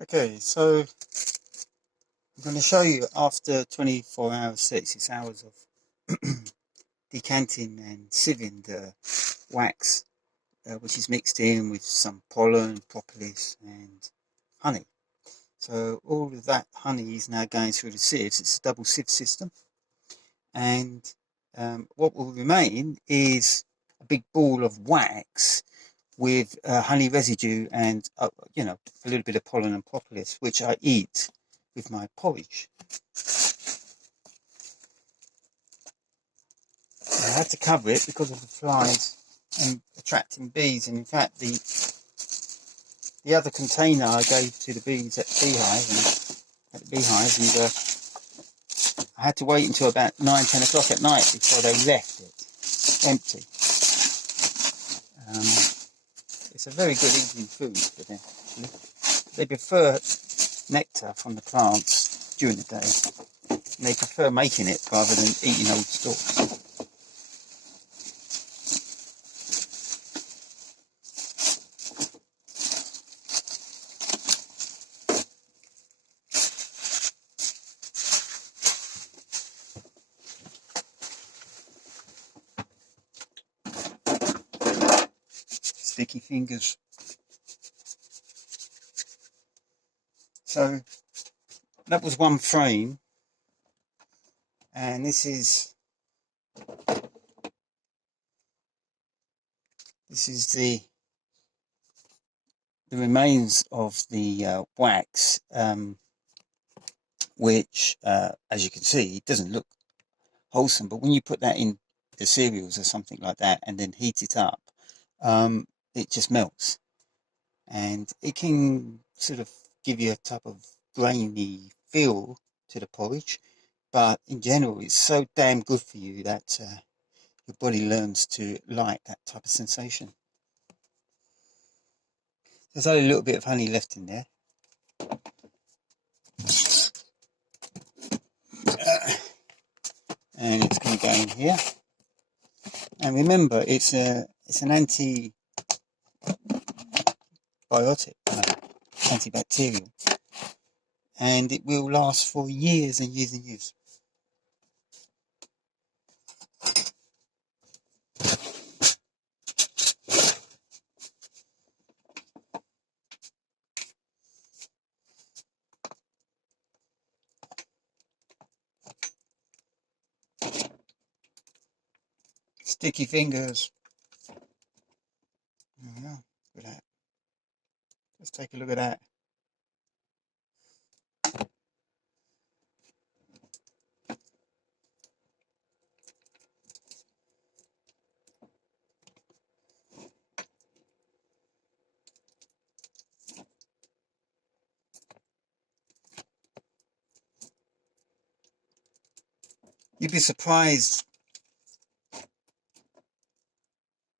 Okay, so I'm going to show you after 24 hours, 36 hours of decanting and sieving the wax, which is mixed in with some pollen, propolis and honey. So all of that honey is now going through the sieves. It's a double sieve system, and what will remain is a big ball of wax with honey residue and a little bit of pollen and propolis, which I eat with my porridge. I had to cover it because of the flies and attracting bees, and in fact the other container I gave to the bees at the beehive, and I had to wait until about 9-10 o'clock at night before they left it empty. It's a very good evening food for them. They prefer nectar from the plants during the day, and they prefer making it rather than eating old stalks. Sticky fingers. So that was one frame, and this is the remains of the wax, which as you can see, it doesn't look wholesome, but when you put that in the cereals or something like that and then heat it up, it just melts, and it can sort of give you a type of grainy feel to the porridge, but in general it's so damn good for you that your body learns to like that type of sensation. There's only a little bit of honey left in there. And it's going to go in here. And remember, it's an antibiotic, antibacterial, and it will last for years and years and years. Sticky fingers. Yeah, look at that. Let's take a look at that. You'd be surprised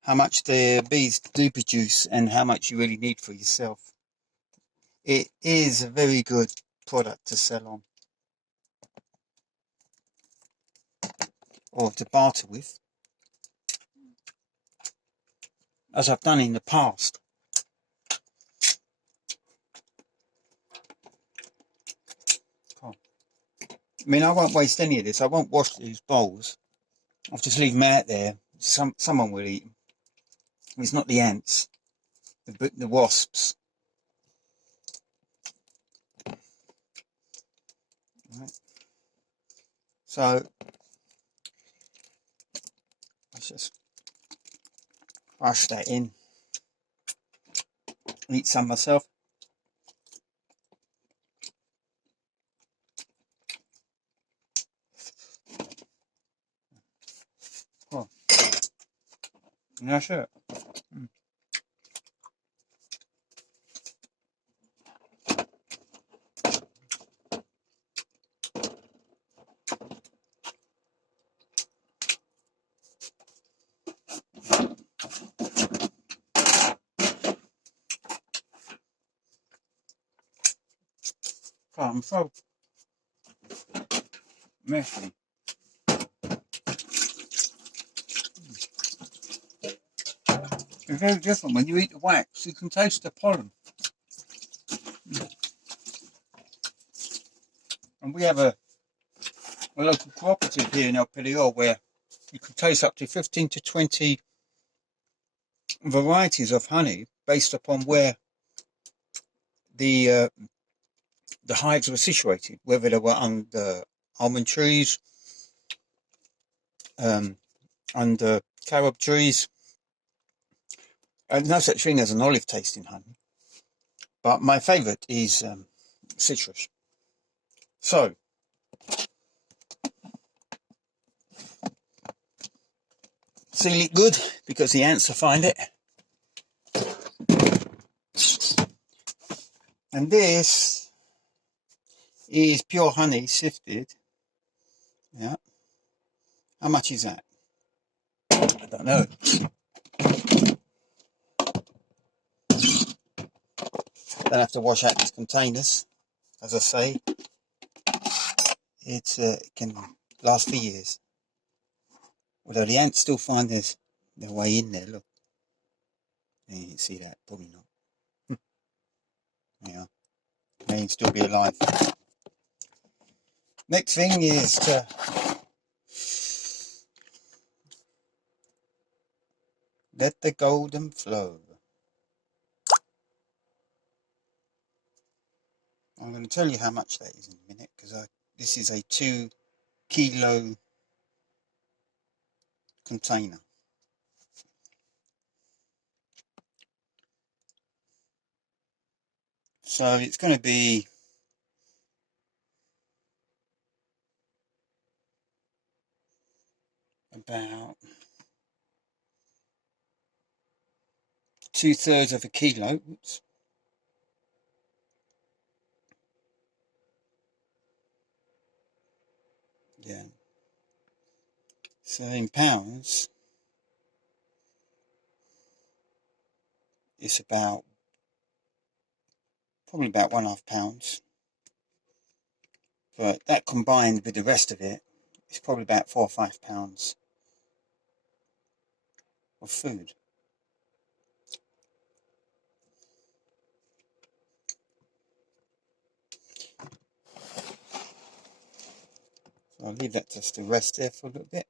how much the bees do produce and how much you really need for yourself. It is a very good product to sell on or to barter with, as I've done in the past. I mean, I won't waste any of this. I won't wash these bowls. I'll just leave them out there. Someone will eat them. It's not the ants, the wasps. Right. So let's just brush that in. Eat some myself. Oh, yeah, sure. Oh, I'm so messy. It's very different when you eat the wax. You can taste the pollen. And we have a local cooperative here in El Peliol where you can taste up to 15 to 20 varieties of honey based upon where the hives were situated, whether they were under almond trees, under carob trees. No such thing as an olive tasting honey, but my favourite is citrus. So, seal it good because the ants will find it. And this is pure honey sifted. Yeah. How much is that? I don't know. Don't have to wash out these containers. As I say, it can last for years. Although the ants still find their way in there. Look, you can see that. Probably not. Yeah, may still be alive. Next thing is to let the golden flow. I'm going to tell you how much that is in a minute because this is a 2 kilo container. So it's going to be about 2/3 of a kilo. Oops. Yeah. So in pounds, it's probably about 1.5 pounds. But that combined with the rest of it, it's probably about 4 or 5 pounds of food. So I'll leave that just to rest there for a little bit.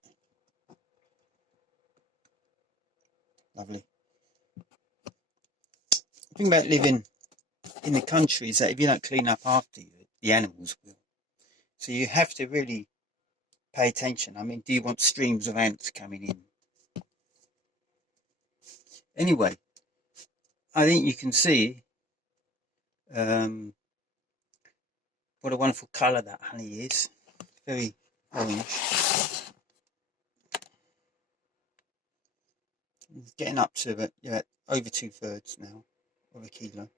Lovely. The thing about living in the country is that if you don't clean up after you, the animals will. So you have to really pay attention. I mean, do you want streams of ants coming in? Anyway, I think you can see what a wonderful colour that honey is. Very orange. It's getting up to about over 2/3 now of a kilo.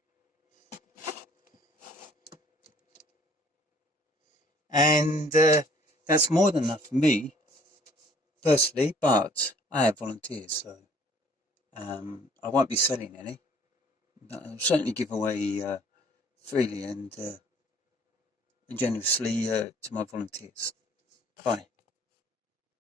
And that's more than enough for me personally, but I have volunteers, so I won't be selling any. I'll certainly give away freely and generously to my volunteers. Bye.